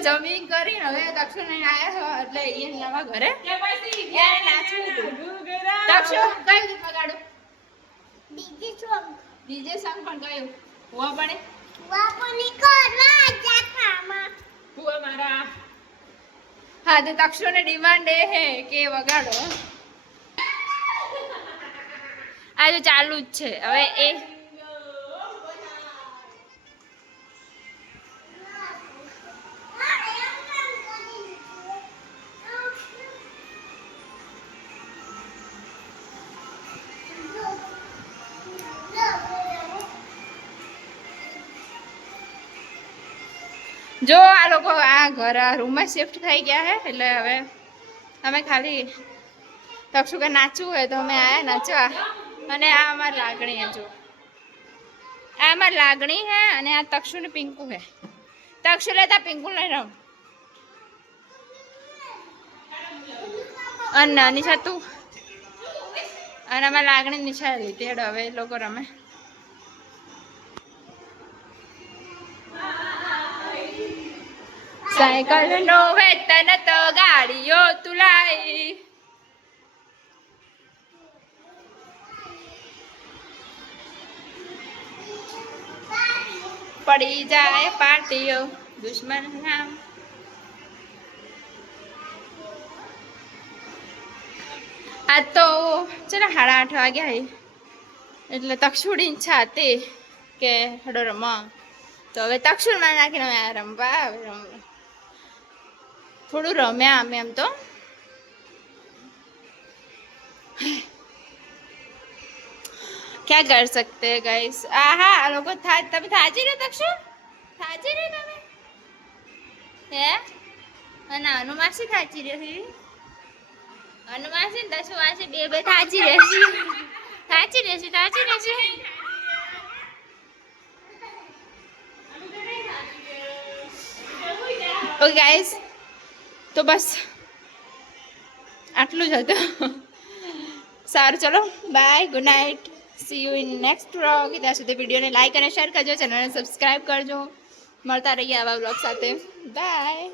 જમીન કરીને હવે તક્ષુ લઈને આવ્યા છો એટલે એ નવા ઘરે યાર નાચવું હતું તક્ષુ કયું ગીત વગાડો ડીજે સોંગ પણ કયું હુઆ પડે હુઆ મારા હા તો તક્ષુ ને ડિમાન્ડ એ હે કે વગાડો આ જો ચાલુ જ છે હવે એ જો આ લોકો આ ઘર આ રૂમમાં શિફ્ટ થઈ ગયા હે એટલે હવે અમે ખાલી તક્ષુ કે નાચવું હોય તો અમે આયા નાચવા અને આ અમારી લાગણી હે જો આ અમારી લાગણી હે અને આ તક્ષુ ને પિંકુ હે તક્ષુ લેતા પિંકુ લઈ રમ અને નિશા તું અને અમારી લાગણી નિશા લીધી હેડ હવે લોકો રમે સાયકલ નો વેતન તો ગાડીઓ તુલાઈ પડી જાય પાર્ટીઓ દુશ્મન નામ આ તો ચલો 8:30 વાગ્યા એટલે તક્ષુડી ઈચ્છા હતી કે હડો રમવા તો હવે તક્ષુડ માં નાખીને અમે રમવા થોડું રમ્યા અમે એમ તો क्या कर सकते हैं गाइस आहा आ लोग था तभी थाजी रे तक्षु थाजी रे તમે હે અને અનુમાસી થાજી રે હી અનુમાસી દસુ વાસી બે થાજી રે છે ઓકે ગાइस તો બસ આટલું જ હતું સારું ચલો bye good night C you in next vlog ત્યાં સુધી વિડીયોને લાઈક અને શેર કરજો ચેનલને સબસ્ક્રાઈબ કરજો મળતા રહીએ આવા વ્લોગ સાથે બાય